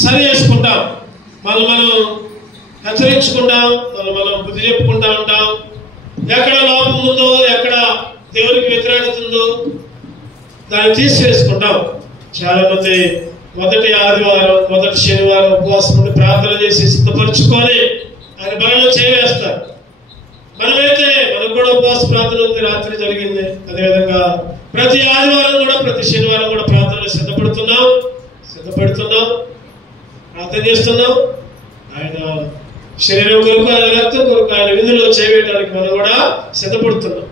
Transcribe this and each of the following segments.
సరి చేసుకుంటాం, మనం హెచ్చరించుకుంటాం, మనం బుద్ధి చెప్పుకుంటా ఉంటాం. ఎక్కడ లోపం ఉందో, ఎక్కడ దేవునికి వ్యతిరేకత ఉందో దాన్ని తీసివేసుకుంటాం. చాలా మంది మొదటి ఆదివారం, మొదటి శనివారం ఉపవాసం ఉండి ప్రార్థన చేసి సిద్ధపరచుకొని ఆయన బలలో చేవేస్తారు. మనమైతే మనకు కూడా ఉపవాస ప్రార్థన ఉంది, రాత్రి జరిగింది. అదేవిధంగా ప్రతి ఆదివారం కూడా, ప్రతి శనివారం కూడా ప్రార్థనలు సిద్ధపడుతున్నాం, ప్రార్థన చేస్తున్నాం. ఆయన శరీరం కొరకు, ఆయన రక్తం కొరకు, ఆయన విధులు చేయడానికి మనం కూడా సిద్ధపడుతున్నాం.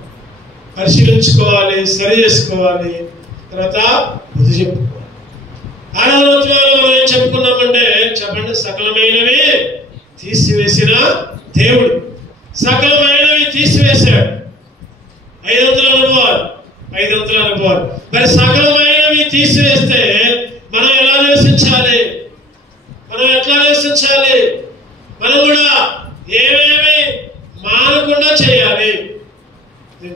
పరిశీలించుకోవాలి, సరి చేసుకోవాలి, తర్వాత బుద్ధి చెప్పుకోవాలి. ఆరాధనోత్సవాలు మనం ఏం చెప్పుకున్నామంటే చెప్పండి, సకలమైనవి తీసివేసిన దేవుడు. సకలమైనవి తీసివేశాడు. 500 అనుభవాలు. మరి సకలమైనవి తీసివేస్తే మనం ఎలా నివసించాలి? ఎట్లా నివసించాలి? మనం కూడా ఏమేమి మానకుండా చేయాలి.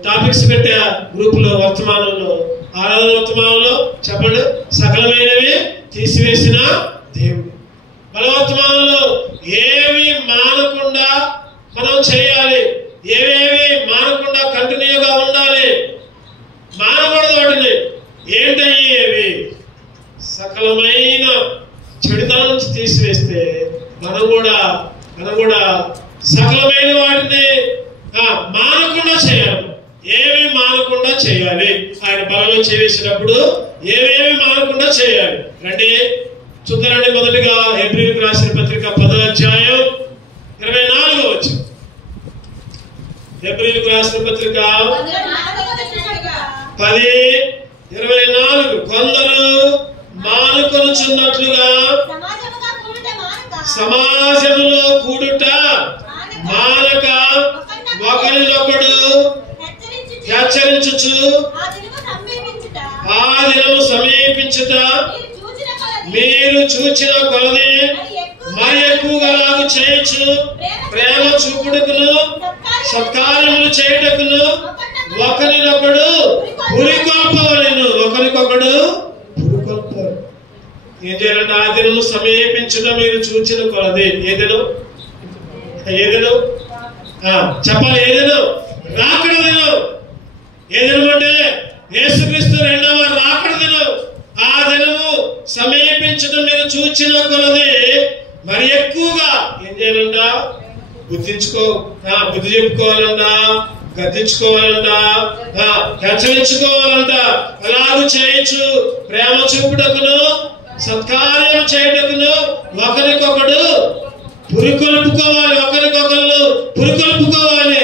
టాపిక్స్ పెట్టా గ్రూపులో, వర్తమానంలో, ఆరాధన వర్తమానంలో చెప్పండి, సకలమైనవి తీసివేసిన దేవుడు. బలవర్తమానంలో ఏమి మానకుండా మనం చేయాలి, ఏవేవి మానకుండా కంటిన్యూగా ఉండాలి, మానకూడదు వాటిని. ఏంటయ్యి అవి? సకలమైన చెడుతనం నుంచి తీసివేస్తే మనం కూడా సకలమైన వాటిని మానకుండా చేయాలి. ఏమి మానకుండా చేయాలి? ఆయన బలలో చేసినప్పుడు ఏమేమి మానకుండా చేయాలి రండి చూద్దారండి. మొదటిగా హెబ్రీయులకు రాసిన పత్రిక 10వ అధ్యాయం 24వ వచనం. హెబ్రీయులకు రాసిన పత్రిక 10:24. కొందరు మానుకొనుచున్నట్లుగా సమాజంలో కూడుట మానక ఒకరినొకడు హెచ్చరించుచు ఆ దినము సమీపించుట మీరు చూచిన కొలది మరి ఎక్కువగా లాగు చేయొచ్చు. ప్రేమ చూపుటకును సత్కార్యములు చేయుటకును ఒకరినొకడు పురికొల్పవలెను. ఏం చేయాలంటే ఆ దినము సమీపించుట మీరు చూచిన కొలది. ఏ దినం చెప్పాలి? ఏ దినం? రాకడ దినం. ఏ దినం అంటే యేసుక్రీస్తు రెండవ రాకడ దినం. ఆ దినము సమీపించడం మీరు చూచిన కొలది మరి ఎక్కువగా ఏం చేయాలంట? బుద్ధి చెప్పుకోవాలంట, గద్దించుకోవాలంట, హెచ్చరించుకోవాలంట. అలాగూ చేయొచ్చు. ప్రేమ చూపుటకును సత్కార్యం చేయుటకును ఒకరికొకడు పురికొల్పుకోవాలి.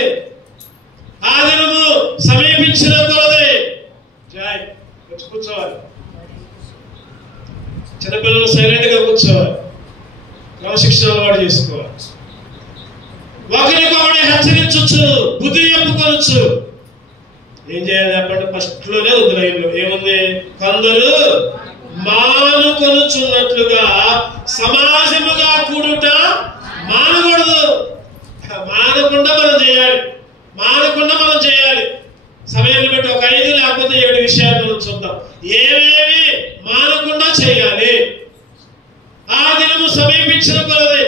ఆ దినము సమీపించిన కొలది కూర్చోవాలి. చిన్నపిల్లలు సైలెంట్ గా కూర్చోవాలి. క్రమశిక్షణ అలవాటు చేసుకోవాలి. ఒకరికొకడు హెచ్చరించవచ్చు, బుద్ధి చెప్పుకోవచ్చు. ఏం చేయాలి చెప్పండి? ఫస్ట్ లోనే ఉంది లైన్లో ఏముంది? కొందరు మానుకొనుచున్నట్లుగా సమాజముగా కూడుట మానకూడదు. మానకుండా మనం చేయాలి. సమయాన్ని బట్టి ఒక 5 లేకపోతే 7 విషయాలు మనం చూద్దాం. ఏమేమి మానకుండా చేయాలి? ఆ దినము సమీపించిన కొలది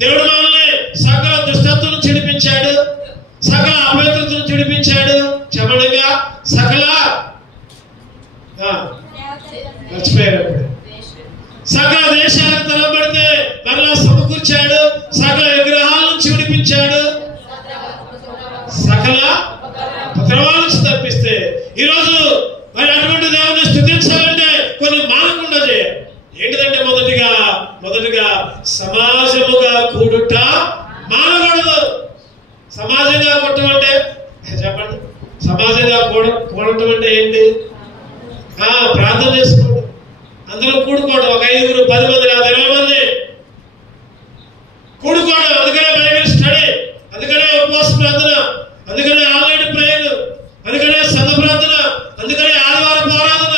దేవుడు మనల్ని సకల దుష్టత్వం చిడిపించాడు, సకల అపవిత్రతను చిడిపించాడు. చెప్పడంగా సకల మర్చిపోయారు. సకల దేశాలకు తలబడితే మరలా సమకూర్చాడు. సకల విగ్రహాల నుంచి విడిపించాడు. సకల ఉపద్రవాల నుంచి తప్పిస్తే ఈరోజు మరి అటువంటి దేవుని స్తుతించాలంటే కొన్ని మానకుండా చేయాలి. ఏంటిదంటే మొదటిగా సమాజముగా కూడుట మానకూడదు. సమాజంగా కూడటం అంటే చెప్పండి, సమాజంగా కూడటం అంటే ఏంటి? ప్రార్థన చేసుకోవడం, అందరం కూడుకోవడం. ఒక 5, 10 మంది, 20 మంది కూడుకోవడం. అందుకనే బైబిల్ స్టడీ, అందుకనే ఉపవాస ప్రార్థన, అందుకనే ఆల్రెడీ ప్రేయర్, అందుకనే సంఘ ప్రార్థన, అందుకనే ఆదివారం ఆరాధన.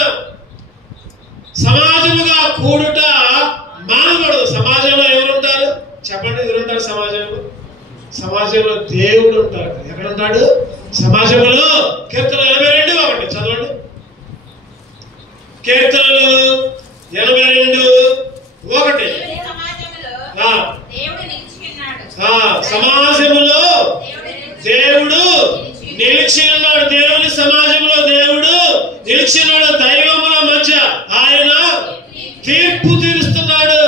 సమాజముగా కూడుట మానకూడదు. సమాజంలో ఎవరుంటారు చెప్పండి? ఎవరుంటారు సమాజంలో? దేవుడు ఉంటాడు. ఎక్కడుంటాడు? సమాజంలో. కీర్తన 82:1 చదవండి. కీర్తనలు 82:1. సమాజములో దేవుడు నిలిచి ఉన్నాడు. దేవుని సమాజంలో దేవుడు నిలిచి ఉన్నాడు. దైవముల మధ్య ఆయన తీర్పు తీరుస్తున్నాడు.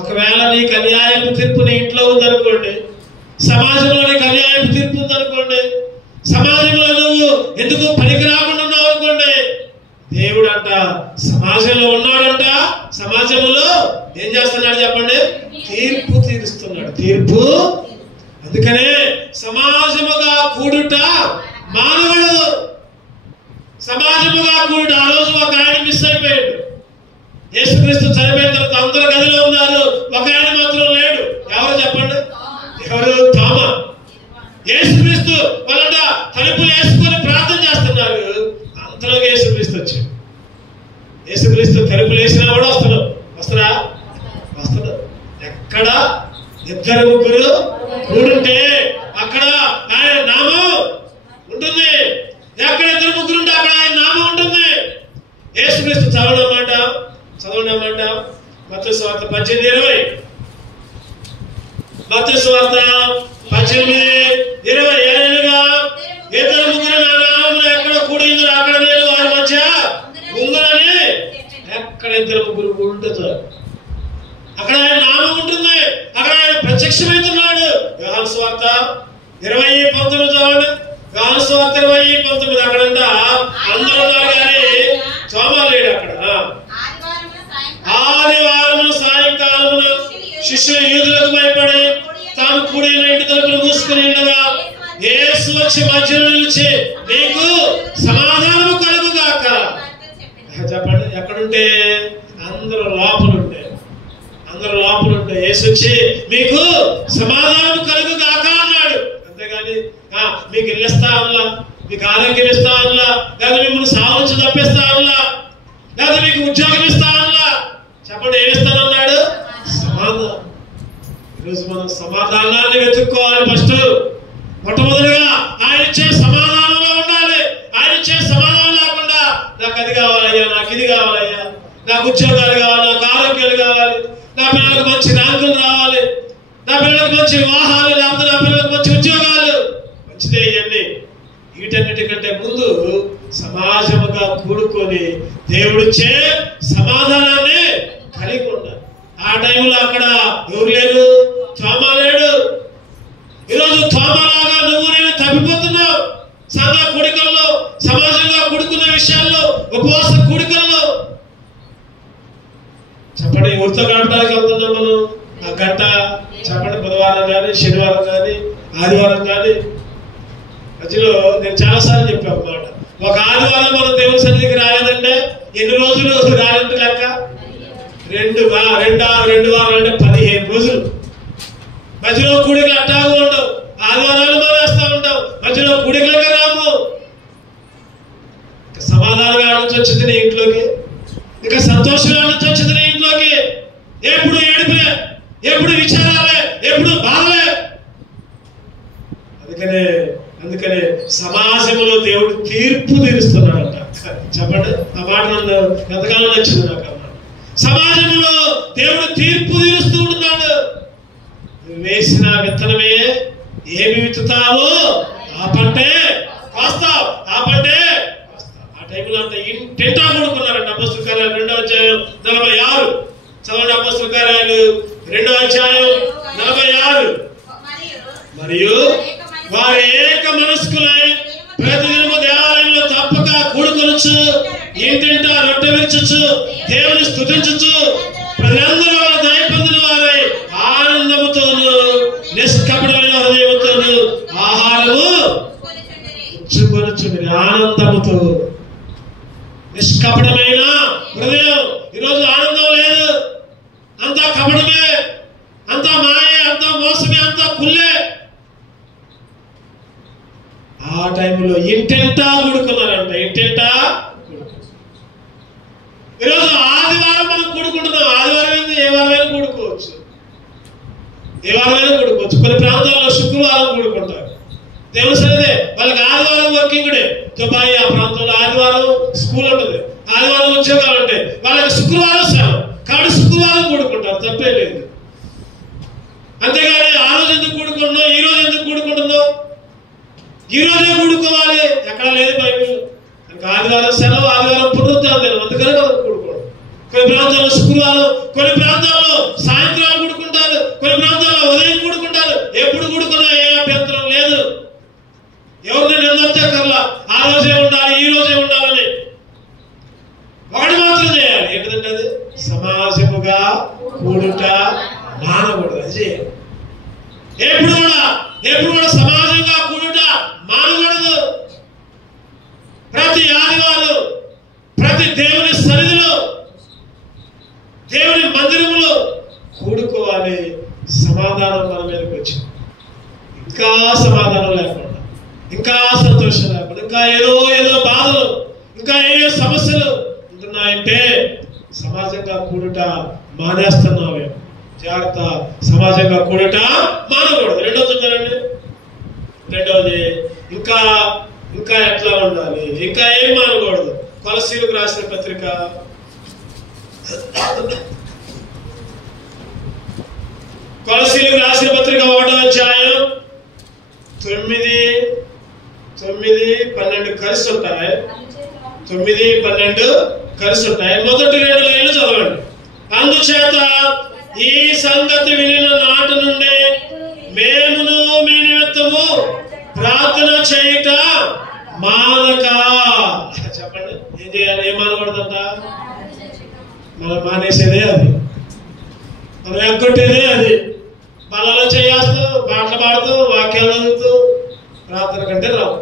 ఒకవేళ నీకు అన్యాయపు తీర్పు నీ ఇంట్లో ఉందనుకోండి, సమాజంలో నీకు అన్యాయపు తీర్పు ఉందనుకోండి, సమాజంలో నువ్వు ఎందుకు పనికి రాకుండా ఉన్నావు అనుకోండి, దేవుడు అంట సమాజంలో ఉన్నాడంట. సమాజంలో ఏం చేస్తున్నాడు చెప్పండి? తీర్పు తీరుస్తున్నాడు. తీర్పు. అందుకనే సమాజముగా కూడుట మానవుడు. సమాజముగా కూడుట. ఆ రోజు ఒక ఆయన మిస్ అయిపోయాడు. యేసుక్రీస్తు చనిపోయిన తర్వాత అందరూ గదిలో ఉన్నారు, ఒక ఆయన మాత్రం లేడు. ఎవరు చెప్పండి? ఎవరు? తోమా. యేసుక్రీస్తు వాళ్ళంట తలుపులు వేసుకొని ప్రార్థన చేస్తున్నారు. అంతలోకి యేసుక్రీస్తు వచ్చాడు. యేసుక్రీస్తు తలుపులు వేసినా కూడా వస్తాడా? ఎక్కడ ఇద్దరు ముగ్గురు కూడుంటే అక్కడ ఆయన నామం ఉంటుంది. ఎక్కడ ఇద్దరు ముగ్గురు ఉంటే అక్కడ ఆయన నామం ఉంటుంది. యేసుక్రీస్తు చదవడమాట మత్తయి సువార్త 18:20. మత్తయి సువార్త 18:20. ఏదైనా ఇద్దరు ముగ్గురు నా నామమున ఎక్కడ కూడిందో అక్కడ నేను వారి మధ్య ఉందని. ఎక్కడ ఇద్దరు ముగ్గురు ఉంటుంది అక్కడ ఆయన నామం ఉంటుంది. అక్కడ ఆయన ప్రత్యక్షమవుతున్నాడు. యోహాను సువార్త 20:19 చదవండి. యోహాను సువార్త 20:19. అక్కడంట అందరూ ఉన్నారు కానీ తోమా లేడు అక్కడ. ఆదివారం సాయంకాలమున శిష్యులు యూదులకు భయపడి తాము కూడిన ఇంటి తలుపులు మూసుకుని ఉండగా యేసు వచ్చి మధ్యలో నిలిచి నీకు సమాధానము కలుగుగాక. చెప్పండి. ఎక్కడుంటే? అందరూ లోపలుంటే యేసు వచ్చి మీకు సమాధానం కలుగుగాక అన్నాడు. అంతేగాని మీకు ఇల్లు ఇస్తా అన్నా, మీకు ఆరోగ్యం ఇస్తా అన్నా, లేదా మిమ్మల్ని సాధించి తప్పిస్తా అన్నా, లేదా మీకు ఉద్యోగం ఇస్తా అన్నా. చెప్పండి, ఏమి ఇస్తానన్నాడు? సమాధానం. ఈరోజు మనం సమాధానాన్ని వెతుక్కోవాలి. ఫస్ట్ మొట్టమొదటిగా ఆయన ఇచ్చే సమాధానంలో ఉండాలి. ఆయన ఇచ్చే సమాధానం లేకుండా నాకు అది కావాలయ్యా, నాకు ఇది కావాలయ్యా, నాకు ఉద్యోగాలు కావాలి, నాకు ఆరోగ్యాలు కావాలి, నా పిల్లలకు మంచి ర్యాంకులు రావాలి, నా పిల్లలకు మంచి వివాహాలు, లేకపోతే నా పిల్లలకు మంచి ఉద్యోగాలు, మంచిదే. ఇవన్నీ వీటన్నిటికంటే ముందు సమాజముగా కూడుకొని దేవుడిచ్చే సమాధానాన్ని కలిగి ఉండాలి. ఆ టైంలో అక్కడ ఎవరు లేరు? తోమా లేడు. ఈరోజు తోమాలాగా నువ్వు నేను తప్పిపోతున్నావు. సంఘ కూడికల్లో, సమాజంగా కూడుకునే విషయాల్లో, ఉపవాస కూడికల్లో. చెప్పండి, ఎవరితో గడపడానికి వెళ్తున్నాం మనం? ఆ గంట చెప్పండి, బుధవారం కానీ, శనివారం కానీ, ఆదివారం కానీ. మధ్యలో నేను చాలాసార్లు చెప్పాను అన్నమాట. ఒక ఆదివారం మనం దేవుని సన్నిధికి రాలేదంటే ఎన్ని రోజులు రాలంటే లెక్క? 2 వారాలు అంటే 15 రోజులు. మధ్యలో కూడికలు అట్టాగా ఉండవు. ఆదివారాలు మానేస్తా ఉంటాం, మధ్యలో కూడికలుగా రాము. సమాధానంగా నుంచి వచ్చింది నీ ఇంట్లోకి, ఇక సంతోషంగా నుంచి వచ్చింది నీ ఇంట్లోకి. ఎప్పుడు ఏడుపులే, ఎప్పుడు విచారాలే, ఎప్పుడు బాధలే. అందుకనే సమాజంలో దేవుడు తీర్పు తీరుస్తున్నాడంట. చెప్పండి, ఆ మాట నన్ను ఎంతకాలం నచ్చింది నాకు. అన్నమాట, సమాజంలో దేవుడు తీర్పు తీరుస్తూ ఉంటున్నాడు. నువ్వు వేసిన విత్తనమే, ఏమి విత్తుతావో ఆ పంటే కోస్తావు, ఆ పంటే కోస్తావు. ఆ టైంలో అంత ఇంటింటా కూడుకున్నారంట. అపోస్తలుల కార్యాలు 2వ అధ్యాయం 46 చదవండి. అపోస్తలుల కార్యాలు 2వ అధ్యాయం 46. మరియు వారు ఏక మనస్కులై ప్రతిదినము దేవాలయంలో తప్పక కూడుకొనొచ్చు, ఇంటింటా రొట్టె విరుచుచు, దేవుని స్తుతించుచు, ప్రజలందరూ వాళ్ళ దయ పొందిన వారై ఆనందముతోను నిష్కపటమైన హృదయముతోను ఆహారము పుచ్చుకొనుచుండిరి. ఆనందముతో, నిష్కపటమైన హృదయం. ఈరోజు ఆనందం లేదు, అంతా కపటమే, అంతా మాయే, అంతా మోసమే, అంతా కుల్లే. ఆ టైంలో ఇంటింటా కూడుకున్నారంట. ఇంటింటా ఈరోజు ఆదివారం మనం కూడుకుంటున్నాం. ఆదివారం ఏంది? ఏ వారమైనా కూడుకోవచ్చు, ఏ వారమైనా కూడుకోవచ్చు. కొన్ని ప్రాంతాల్లో శుక్రవారం కూడుకుంటారు. దేవుని సన్నిధి వాళ్ళకి ఆదివారం వర్కింగ్ డే. దుబాయ్ ఆ ప్రాంతంలో ఆదివారం స్కూల్ ఉంటుంది, ఆదివారం ఉద్యోగాలు ఉంటాయి. వాళ్ళకి శుక్రవారం సెలవు కాబట్టి శుక్రవారం కూడుకుంటారు, తప్పే లేదు. అంతేగాని ఆ రోజు ఎందుకు కూడుకుంటున్నావు, ఈ రోజు ఎందుకు కూడుకుంటున్నావు, ఈ రోజే కూడుకోవాలి ఎక్కడ లేదు బైబిల్. ఆదివారం సెలవు, ఆదివారం పునరుద్ధానం లేదు, అందుకనే మనం కూడుకోవడం. కొన్ని ప్రాంతాల్లో శుక్రవారం, కొన్ని ప్రాంతాల్లో సాయంత్రాలు కూడుకుంటారు, కొన్ని ప్రాంతాల్లో ఉదయం కూడుకుంటారు. ఎప్పుడు కూడుకున్నా ఏ అభ్యంతరం లేదు. ఎవరిని నిందించకల్లా ఆ రోజే ఉండాలి, ఈ రోజే ఉండాలని. ఒకటి మాత్రం చేయాలి, ఏంటంటే అది సమాజముగా కూడుట మానకూడదు. అది చేయాలి. ఎప్పుడు కూడా సమాజంగా కూడుట మానకూడదు. ప్రతి ఆదివారం ప్రతి దేవుని సన్నిధిలో, దేవుని మందిరంలో కూడుకోవాలి. సమాధానం మన మీదకి వచ్చింది. ఇంకా సమాధానం లేకుండా, ఇంకా సంతోషం లేకుండా, ఇంకా ఏదో బాధలు, ఇంకా ఏదో సమస్యలు ఉంటున్నాయంటే సమాజంగా కూడుట మానేస్తున్నామే. జాగ్రత్త, సమాజంగా కూడుట మానకూడదు. రెండవది ఇంకా ఎట్లా ఉండాలి, ఇంకా ఏం మానకూడదు. కొలస్సీలకు రాసిన పత్రిక కొలస్సీలకు రాసిన పత్రిక 1వ అధ్యాయం 9-12 కలిసి ఉంటాయి. 9-12 కలిసి ఉంటాయి. మొదటి 2 లైన్లు చదవండి. అందుచేత ఈ సంగతి వినిన నాటి నుండి మేమును మీ నిమిత్తము ప్రార్థన చేయుట మానక. చెప్పండి, ఏం చేయాలి, ఏం మానకూడదంట? మనం మానేసేదే అది, మనం ఎగ్గొట్టేదే అది. బలలో చేస్తూ, పాటలు పాడుతూ, వాక్యాలు చదువుతూ ప్రార్థన కంటే రావు.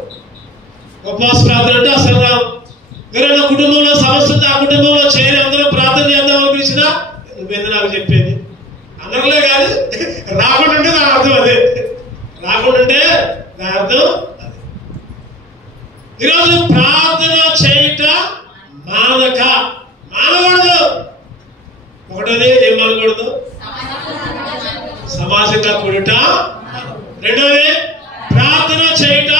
ఉపవాస ప్రార్థన అంటే అసలు రావు. ఎవరైనా కుటుంబంలో సమస్య ఆ కుటుంబంలో చేరి అందరూ ప్రార్థన చేద్దామని పిలిచినా నువ్వేంది నాకు చెప్పేది అందరిలే కాదు. రాకుండా ఉంటే నా అర్థం అదే, రాకుండా నా అర్థం అదే. ఈరోజు ప్రార్థన చేయుట మానకూడదు. ఒకటోది ఏం మానకూడదు? సమాజంగా కూడుట. రెండోది ప్రార్థన చేయుట.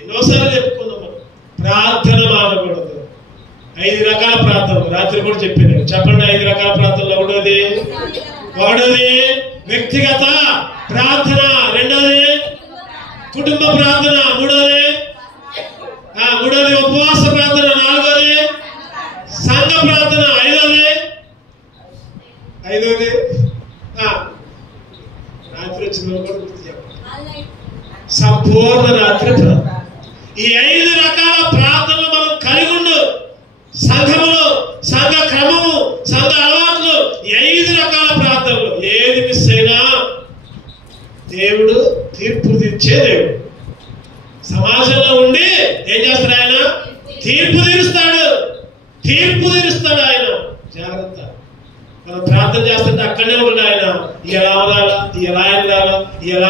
ఎన్నోసార్లు చెప్పుకుందాం మనం, ప్రార్థన మానకూడదు. 5 రకాల ప్రార్థనలు రాత్రి కూడా చెప్పాను. చెప్పండి, 5 రకాల ప్రార్థనలు. ఒకటోది వ్యక్తిగత ప్రార్థన, రెండోది కుటుంబ ప్రార్థన, మూడోది ఉపవాస ప్రార్థన, నాలుగోది సంఘ ప్రార్థన, ఐదోది రాత్రి వచ్చిన కూడా గుర్తు చెప్పండి, సంపూర్ణ రాత్రి ప్రార్థన. ఈ 5 రకాల ప్రార్థనలు మనం కలిగి ఉండు. సంఘములో సంఘ క్రమము, సంఘ అలవాట్లు, 5 రకాల ప్రార్థనలు. ఏది మిస్ అయినా దేవుడు తీర్పు తీర్చే దేవుడు. సమాజంలో ఉండి ఏం చేస్తాడు ఆయన? తీర్పు తీరుస్తాడు ఆయన. జాగ్రత్త, మనం ప్రార్థన చేస్తుంటే అక్కడనే ఉండి ఆయన ఎలా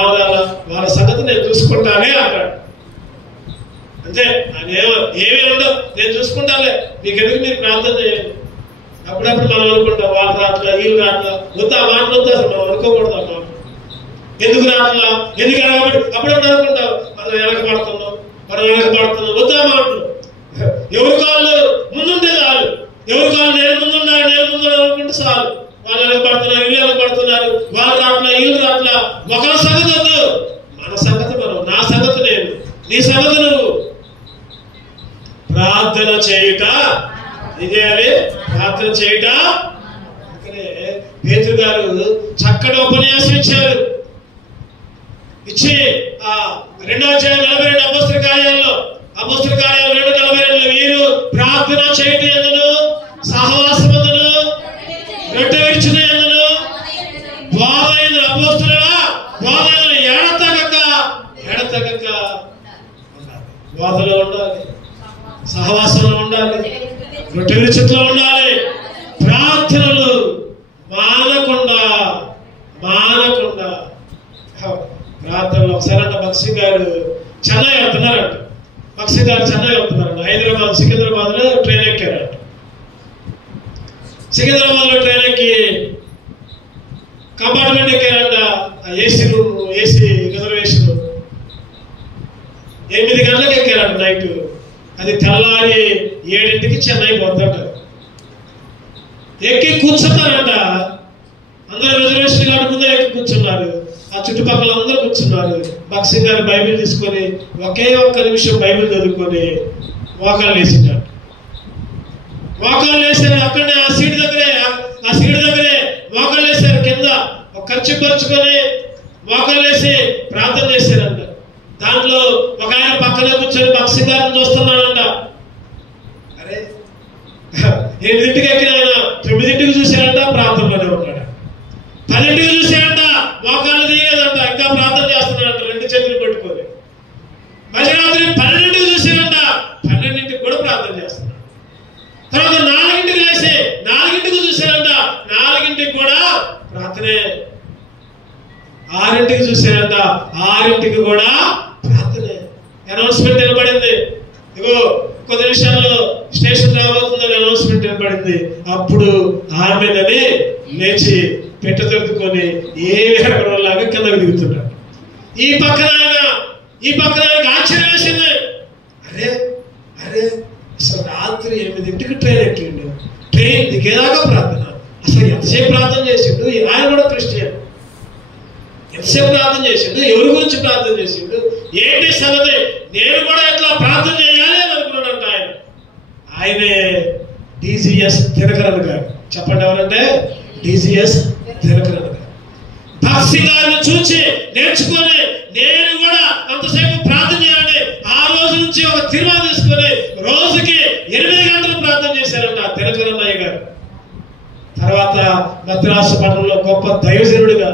ఉండాలా వాళ్ళ సంగతి నేను చూసుకుంటానే అన్నాడు. అంతే, ఆయన ఏమీ ఉండవు, నేను చూసుకుంటానులే, మీకెందుకు, మీరు ప్రార్థన చేయండి. అప్పుడప్పుడు మనం అనుకుంటాం వాళ్ళు రాట్లా, వీళ్ళు రాట్లా, వద్దు ఆ మాటలు వద్దు, అసలు మనం అనుకోకూడదు. ఆ మాట ఎందుకు రాట్లా, ఎందుకని అప్పుడప్పుడు అనుకుంటాం మనం వెనకబడుతున్నాం, వద్దు ఆ మాటలు. ఎవరి కాళ్ళు ముందుంటే చాలు, ఎవరి కాళ్ళు నేను ముందున్నాను అనుకుంటే చాలు. వాళ్ళు వెనకబడుతున్నారు, వీళ్ళు వెనకబడుతున్నారు, వాళ్ళు రాట్లా, వీళ్ళు రాట్లా. ఒకరి సంగతి వద్దు, మన సంగతి మనం, నా సంగతి నేను, నీ సంగతి నువ్వు. ప్రార్థన చేయుట ఇదేయాలి, ప్రార్థన చేయుట. అందుకనే పేతురు గారు చక్కటి ఉపన్యాసం ఇచ్చారు. ఇచ్చి 2వ అధ్యాయం 42 అపోస్తల కార్యాలు 2:42 వీరు ప్రార్థన చేయుట యందును సహవాసమందును రొట్టె విరుచుట యందును బోధైన అపోస్తలుల బోధైన ఎడతెగక బోధలో ఉండాలి, సహవాసంలో ఉండాలి, రొట్టె విరుచుట్లో ఉండాలి. ప్రార్థనలు మానకుండా ప్రార్థనలు. ఒకసారి బక్సీ గారు చెన్నై వెళ్తున్నారంట. హైదరాబాద్ సికింద్రాబాద్ లో ట్రైన్ ఎక్కారంట. సికింద్రాబాద్ లో ట్రైన్ ఎక్కి కంపార్ట్మెంట్ ఎక్కారంట. ఏసీ రూమ్, ఏసీ రిజర్వేషన్ 8 గంటలకు ఎక్కారంట నైట్. అది తెల్లారి 7ంటికి చెన్నై పోతుంటారు. ఎక్కి కూర్చున్నారంట. అందరూ రిజర్వేషన్ కార్డు ముందే ఎక్కి కూర్చున్నారు. ఆ చుట్టుపక్కల అందరూ కూర్చున్నారు. భక్త్ సింగ్ గారు బైబిల్ తీసుకొని ఒకే ఒక్క నిమిషం బైబిల్ చదువుకొని మోకాలు వేసింటాడు. మోకాలు వేసారు. అక్కడనే ఆ సీటు దగ్గరే మోకాలు వేసారు. కింద ఒక ఖర్చు పరుచుకొని మోకాలు వేసి ప్రార్థన చేశారంట. దాంట్లో ఒక ఆయన పక్కనే కూర్చొని భక్త్ సింగ్ గారిని చూస్తున్నాడంట. అరే 8ంటికి ఎక్కిన ఆయన 9ంటికి చూశారంట, ప్రార్థనలోనే ఉన్నాడు. 10ంటికి చూశారంట, మోకాలు దిగేదంట, ఇంకా ప్రార్థన చేస్తున్నాడంట 2 చేతులు పట్టుకొని. మధ్యరాత్రి 12ంటికి చూశారంట, 12ంటికి కూడా ప్రార్థన చేస్తున్నాడు. తర్వాత 4ంటికి లేచి 4ంటికి చూశారంట, 4ంటికి కూడా ప్రార్థనే. 6ంటికి చూశారంట, 6ంటికి కూడా ప్రార్థనే. అనౌన్స్మెంట్ వినపడింది. ఇగో కొద్ది నిమిషాల్లో స్టేషన్ రాబోతుందని అనౌన్స్మెంట్ వినపడింది. అప్పుడు ఆమెదని లేచి పెట్ట దొరుకుకొని లాగా కిందకు దిగుతున్నాడు. ఈ పక్కన ఆయనకు ఆశ్చర్యం వేసింది. అరే అసలు రాత్రి 8ంటికి ట్రైన్ ఎక్కిండు, ట్రైన్ దిగేదాకా ప్రార్థన. అసలు ఎంతసేపు ప్రార్థన చేసిండు? ఆయన కూడా క్రిస్టియన్. ఎంతసేపు ప్రార్థన చేసిండు? ఎవరి గురించి ప్రార్థన చేసిండు? ఏంటి సంగతి? నేను కూడా ఎట్లా ప్రార్థన చేయాలి అని అనుకున్నాడంట ఆయనే DGS దినకరన్ గారు. చెప్పండి ఎవరంటే? DGS దినకరన్ గారు. భక్త్ సింగ్ గారిని చూసి నేర్చుకొని నేను కూడా అంతసేపు ప్రార్థన చేయాలని ఆ రోజు నుంచి ఒక తీర్మానం తీసుకొని రోజుకి 8 గంటలు ప్రార్థన చేశారంట దినకరన్ అయ్య గారు. తర్వాత మద్రాసు పట్టణంలో గొప్ప దైవజనుడిగా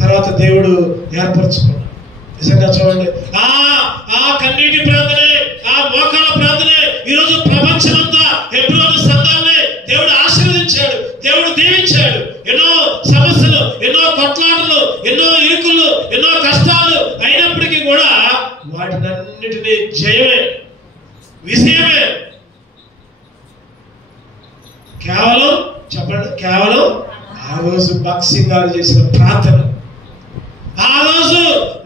తర్వాత దేవుడు ఏర్పరచుకున్నాడు. నిజంగా చూడండి, ఆ కన్నీటి ప్రార్థనే, ఆ మోకాళ్ళ ప్రార్థనే ఈరోజు ప్రపంచమంతా హెబ్రోను సంఘాన్ని దేవుడు ఆశీర్వదించాడు, దేవుడు దీవించాడు. ఎన్నో సమస్యలు, ఎన్నో కొట్లాటలు, ఎన్నో ఇరుకులు, ఎన్నో కష్టాలు అయినప్పటికీ కూడా వాటినన్నిటినీ జయమే, విజయమే. కేవలం ఆ రోజు భక్త్ సింగ్ గారు చేసిన ప్రార్థన, ఆ రోజు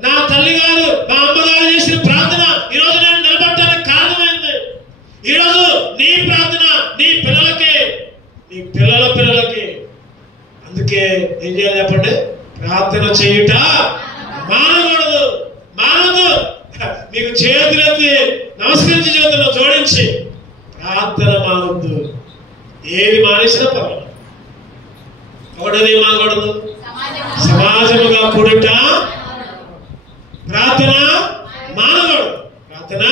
నా తల్లి గారు, నా అమ్మగారు చేసిన ప్రార్థన ఈరోజు నేను నిలబడటానికి కారణమైంది. ఈరోజు నీ ప్రార్థన నీ పిల్లలకి, నీ పిల్లలకి. అందుకే ఏం చేయాలి చెప్పండి? ప్రార్థన చేయుట మానకూడదు. మీకు చేతులెత్తి నమస్కరించి చేతుల్లో జోడించి ప్రార్థన మానవద్దు. ఏది మానేసినా పర్వాలేదు. ఒకటది మానకూడదు, సమాజముగా కూడుట ప్రార్థన మానకూడదు. ప్రార్థన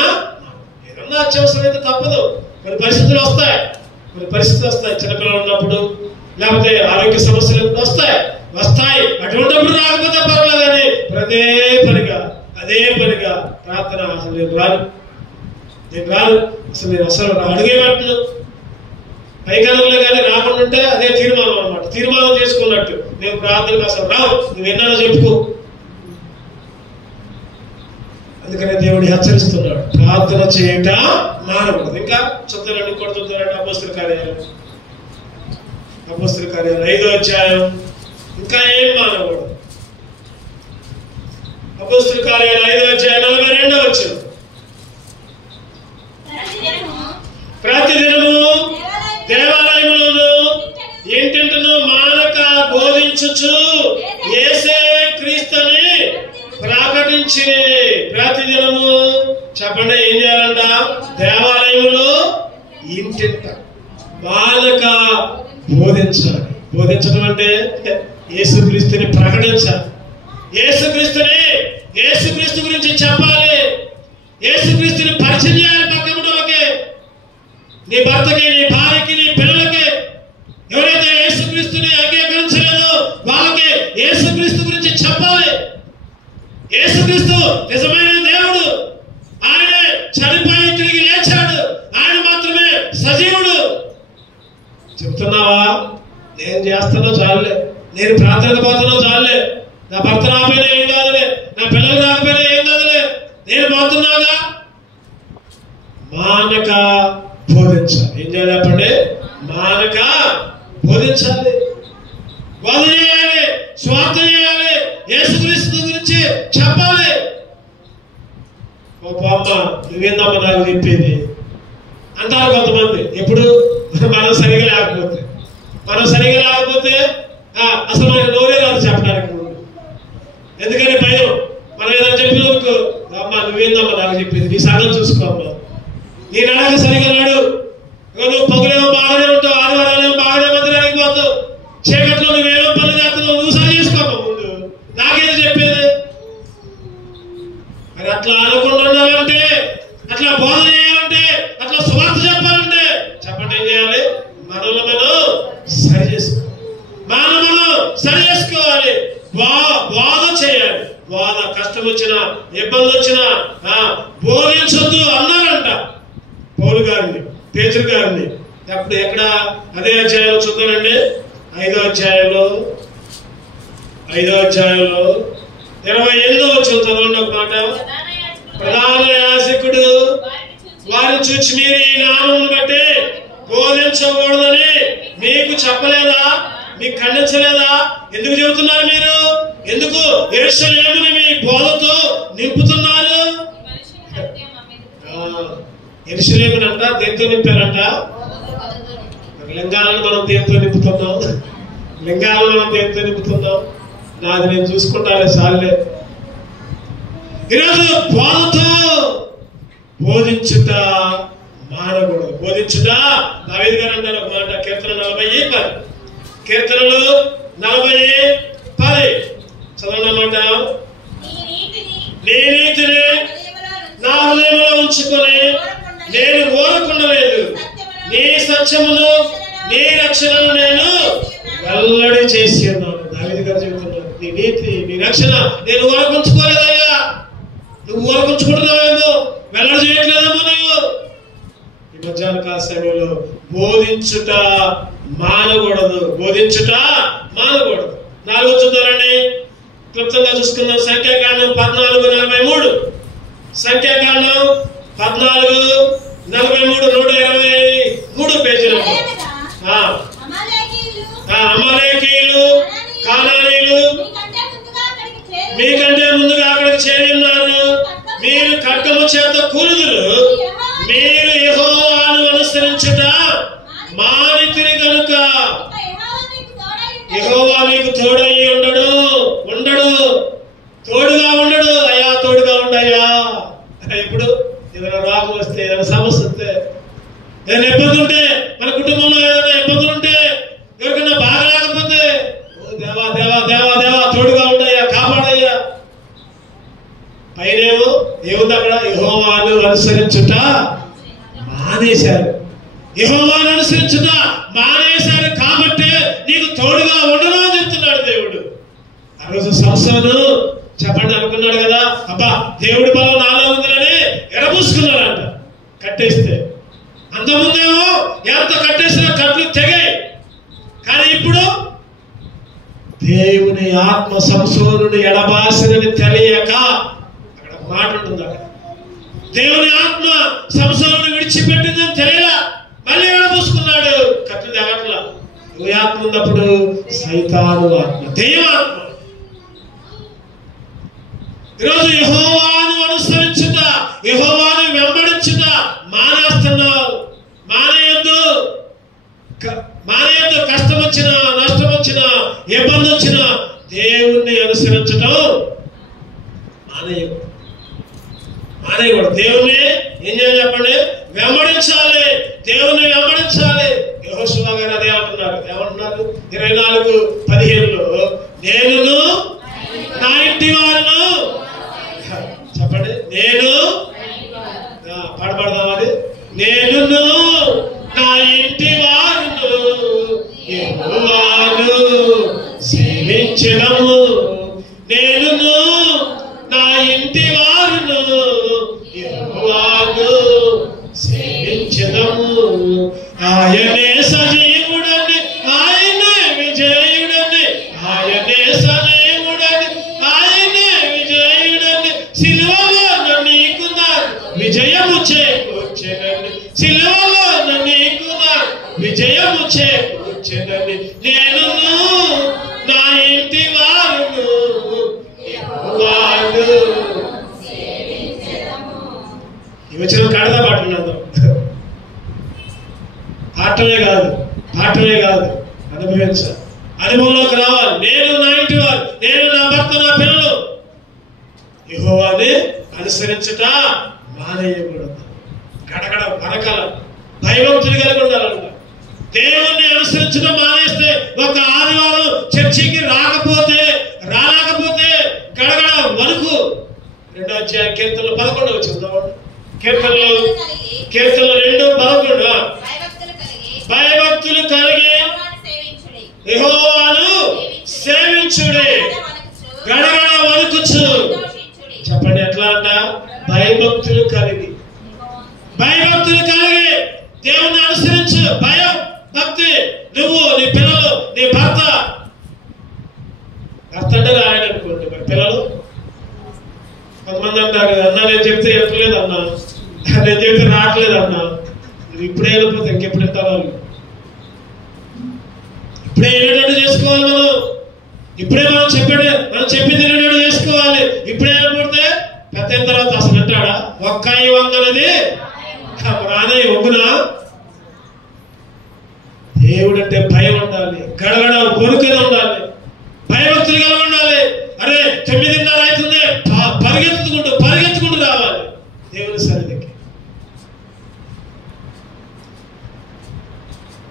ఏదన్నా అత్యవసరమైతే తప్పదు. కొన్ని పరిస్థితులు వస్తాయి. చిన్నపిల్లలు ఉన్నప్పుడు, లేకపోతే ఆరోగ్య సమస్యలు వస్తాయి. అటువంటిప్పుడు రాకపోతే పర్వాలేదు కానీ అదే పనిగా ప్రార్థన అసలు నేను రాను అసలు అడుగేమంటున్నాను. పైకనంలో కానీ రాకుండా ఉంటే అదే తీర్మానం అన్నమాట. తీర్మానం చేసుకున్నట్టు నేను ప్రార్థనకు అసలు రావు, నువ్వు ఎన్నానో చెప్పుకో. అందుకనే దేవుడు హెచ్చరిస్తున్నాడు, ప్రార్థన చేయట మానకూడదు. ఇంకా చూద్దారండి, కూడా చూద్దారండి. అపోస్తలుల కార్యాలు 5వ అధ్యాయం. ఇంకా ఏం మానకూడదు? అపోస్తలుల కార్యాలు 5వ అధ్యాయం 42వ వచనం. ప్రతిదినము దేవాలయంలోను ఇంటింటిను మానక బోధించుచు యేసే క్రీస్తుని ప్రకటించి. ప్రతిదినము చెప్పండి ఏం చేయాలంట? దేవాలయంలో ఇంటింట మానక బోధించాలి. బోధించడం అంటే యేసుక్రీస్తుని ప్రకటించాలి. యేసుక్రీస్తు గురించి చెప్పాలి. యేసుక్రీస్తుని పరిచయం చేయాలి. పక్కనకి, నీ భర్తకి, నీ భార్యకి, నీ పిల్లలకి, ఎవరైతే యేసుక్రీస్తుని అంగీకరించలేదో వాళ్ళకి యేసుక్రీస్తు గురించి చెప్పాలి. యేసుక్రీస్తు నిజమైన దేవుడు. ఆయన చనిపోయి తిరిగి లేచాడు. ఆయన మాత్రమే సజీవుడు. చెప్తున్నావా? నేను చేస్తానో చాలులే, నేను ప్రార్థనకు పోతానో చాలులే, నా భర్త రాకపోయినా ఏం కాదులే, నా పిల్లలు రాకపోయినా ఏం కాదులే, నేను పోతున్నాగా. మానక బోధించాలి. ఏం చేయాలి చెప్పండి? మానక బోధించాలి, బోధ చేయాలి, స్వార్థ చేయాలి, యేసుక్రీస్తు గురించి చెప్పాలి. ఓ అమ్మ నువ్వేందమ్మా నాకు చెప్పేది అంటారు కొంతమంది. ఎప్పుడు మనం సరిగా లేకపోతే అసలు మనకి నోరే రాదు చెప్పడానికి. ఎందుకని భయం. మనం ఏదైనా చెప్పినందుకు అమ్మ నువ్వేందమ్మా నాకు చెప్పింది, నీ సంగతి చూసుకోమ్మా, నీ నడక సరిగా నాడు, నువ్వు పొగలేమో బాగానే ఉంటావు, ఆదివారాలేమో బాగానే మందిరానికి పోతావు, చీకట్లో నువ్వేమో పనులు చేస్తున్నావు, నువ్వు సరి చేసుకోమ్మా ముందు, నాకేదో చెప్పేది. మరి అట్లా అనుకుండా ఉండాలంటే, అట్లా బోధన చేయాలంటే, అట్లా సువార్త చెప్పాలంటే చెప్పండి ఏం చేయాలి? మనల్ని మనం సరి చేసుకోవాలి. మనం సరి చేసుకోవాలి. బోధ చేయాలి. బోధ కష్టం వచ్చినా ఇబ్బంది వచ్చినా బోధించొద్దు అన్నారంట పౌలు గారిని, పేతురు గారిని. అప్పుడు ఎక్కడ అదే అధ్యాయంలో చూద్దామండి. 5వ అధ్యాయంలో 28వ వచనం చదవండి ఒక మాట. ప్రధాన యాజకుడు వారిని చూచి మీరు ఈ నామమును బట్టి బోధించకూడదని మీకు చెప్పలేదా? మీకు ఖండించలేదా? ఎందుకు చెబుతున్నారు మీరు? ఎందుకు యెరూషలేముని మీ బోధతో నింపుతున్నారు? యెరూషలేముని అంట దేంతో నింపారంట? లింగాలను మనం దేంతో నింపుతున్నాం? లింగాలను మనం దేంతో నింపుతున్నాం? నాది నేను చూసుకుంటానే సార్లే. ఈరోజు బోధతో బోధించుట మానకూడదు. బోధించుట దావీదు గారు అంటారు ఒక మాట, కీర్తన 40:10. కీర్తనలు 40:10 చదవనమాట. నీ నీతిని నా హృదయంలో ఉంచుకొని నేను ఊరకుండలేదు, నీ సత్యమును నీ రక్షణను నేను వెల్లడి చేసి ఉన్నాను. దావీదు గారు చెబుతున్నారు, నీ నీతి నీ రక్షణ నేను ఊరకుంచుకోలేదయ్యా. నువ్వు ఊరకుంచుకుంటున్నావేమో, వెల్లడి చేయట్లేదేమో నువ్వు. ఈ మధ్యాహ్న కాల సమయంలో బోధించుట మానకూడదు. బోధించుట మానకూడదు. 4వ చూద్దామండి, క్లుప్తంగా చూసుకుందాం. సంఖ్యాకాండం 14:43. సంఖ్యాకాండం 14:43 123 పేజీలో. అమాలేకీయులు కానానీయులు మీకంటే ముందుగా అక్కడికి చేరి ఉన్నారు. మీరు ఖడ్గము చేత కూలుదురు. మీరు యెహోవాను అనుసరించుట మానితిరి గనుక యెహోవా మీకు తోడై ఉండడు. తోడుగా ఉండడు. అయ్యా తోడుగా ఉండయ్యా. ఇప్పుడు ఏదైనా రోగం వస్తే, ఏదైనా సమస్య వస్తే, ఏదైనా ఇబ్బంది ఉంటే, మన కుటుంబంలో ఏదైనా ఇబ్బందులు ఉంటే, ఎవరికైనా బాగా లేకపోతే దేవా దేవా దేవా దేవా తోడుగా ఉండయ్యా, కాపాడయ్యా. పైనేమో ఏముంది అక్కడ? యెహోవాను అనుసరించుట మానేశారు. యెహోవాను అనుసరించుట మానేశారు కాబట్టి నీకు తోడుగా ఉండను అని చెప్తున్నాడు దేవుడు. ఆ రోజు సంసోను చెప్పండి అనుకున్నాడు కదా, అబ్బా దేవుడి బలం నాలో ఉందని ఎడబూసుకున్నాడంట కట్టేస్తే. అంతకుముందేమో ఎంత కట్టేసిన కట్లు తెగాయి. కానీ ఇప్పుడు దేవుని ఆత్మ సంసోనుని ఎడబాసినని తెలియక, అక్కడ మాట ఉంటుంది, అక్కడ దేవుని ఆత్మ సంసోనుని విడిచిపెట్టిందని తెలియలా, మళ్ళీ ఎడబూసుకున్నాడు. కట్లు తెగట్లా. ఏ ఆత్మ ఉన్నప్పుడు? సైతాను ఆత్మ, దెయ్యమాత్మ. ఈరోజు యెహోవాను అనుసరించుట, యెహోవాను వెంబడించుట మానేస్తున్నావు. మానేయొద్దు. కష్టం వచ్చినా, నష్టం వచ్చినా, ఇబ్బంది వచ్చినా దేవుణ్ణి అనుసరించడం మానేయకూడదు. దేవుణ్ణి ఏం చేయాలి చెప్పండి? వెంబడించాలి. దేవుణ్ణి వెంబడించాలి. యెహోషువ గారు అదే అంటున్నారు. ఏమంటున్నారు? 24:15లో నేనును నా ఇంటి వారును, చెప్పండి, నేను పాడదాం అది, నేనును నా ఇంటి వారును యెహోవాను సేవించెదము. నేనును నా ఇంటి వారును యెహోవాను సేవించెదము. ఆయనే సజీవుడని, ఆయనే విజయుడని, ఆయనే సజీవుడని, ఆయనే విజయుడని, సిలువలో నీకు నాకు విజయము చేకూర్చెనని, సిలువలో నీకు నాకు విజయము చేకూర్చెనని, నేనును నా ఇంటి వారును యెహోవాను. ఈ వచ్చిన కడతా పాటున్నాను. పాటలే కాదు అనుభవించాలి. అనుభవంలోకి రావాలి. నేను నా ఇంటి వారు, నేను నా భర్త, నా పిల్లలు యెహోవాని అనుసరించుట మానేయకూడదు. గడగడ వనకల భయభక్తులు కలిగి ఉండాలంట. దేవుణ్ణి అనుసరించడం మానేస్తే, ఒక ఆదివారం చర్చికి రాలేకపోతే గడగడ వణుకు. 2వ అధ్యాయం కీర్తనలు 11 వచ్చింది. కీర్తనలు 2:11 భయభక్తులు కలిగి యెహోవాను సేవించుడి, గడగడ వణుకుచు. చెప్పండి ఎట్లా అంట? భయభక్తులు కలిగి దేవుణ్ణి అనుసరించు. భయం, భక్తి. నువ్వు, నీ పిల్లలు, నీ భర్త అంటే రాయడనుకోండి. మరి పిల్లలు కొంతమంది అంటారు, అన్నా నేను చెప్తే ఎక్కలేదు అన్నా, నేను చెప్తే రావట్లేదు అన్నా. ఇప్పుడే వెళ్ళిపోతే ఇంకెప్పుడు ఇస్తాను. ఇప్పుడే వెళ్ళేటట్టు చేసుకోవాలి. ఇప్పుడే మనం చెప్పింది వెళ్ళేటట్టు చేసుకోవాలి. ఇప్పుడే వెళ్ళిపోతే పెద్ద అయిన తర్వాత అసలు వింటాడా? ఒక్కాయి వంగనది రానే ఒగ్గునా. దేవుడు అంటే భయం ఉండాలి, గడగడ వణుకుని ఉండాలి, భయభక్తులుగా ఉండాలి. అరే 9:30 అవుతుంది, పరిగెత్తుకుంటూ రావాలి దేవుని సన్నిధికి.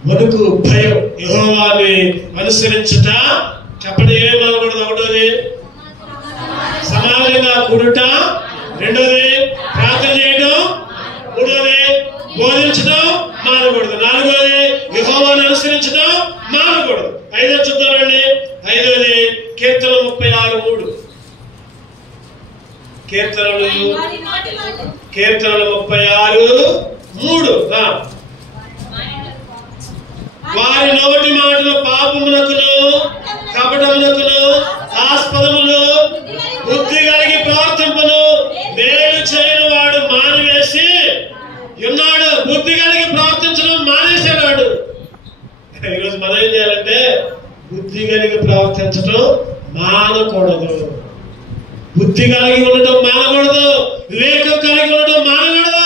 వణుకు, భయం. యెహోవాని అనుసరించుట. చెప్పండి ఏమేమి అనకూడదు? 1వది సమాజంగా కూడుట, 2వది ప్రార్థన చేయడం, 3వది బోధించడం మానకూడదు, 4వది యెహోవాని అనుసరించడం మానకూడదు. 5వ చూద్దామండి. 5వది కీర్తనలు 36:3. కీర్తనలు 36:3. వారి నోటి మాటలు పాపమునకును కపటమునకును ఆస్పదములు బుద్ధి కలిగి ప్రవర్తింపును మేలు చేయని వాడు మానివేసి ఉన్నాడు. బుద్ధి కలిగి ప్రవర్తించడం మానేసేవాడు. ఈరోజు మనం ఏం చేయాలంటే బుద్ధి కలిగి ప్రవర్తించడం మానకూడదు. బుద్ధి కలిగి ఉండటం మానకూడదు. వివేకం కలిగి ఉండటం మానకూడదు.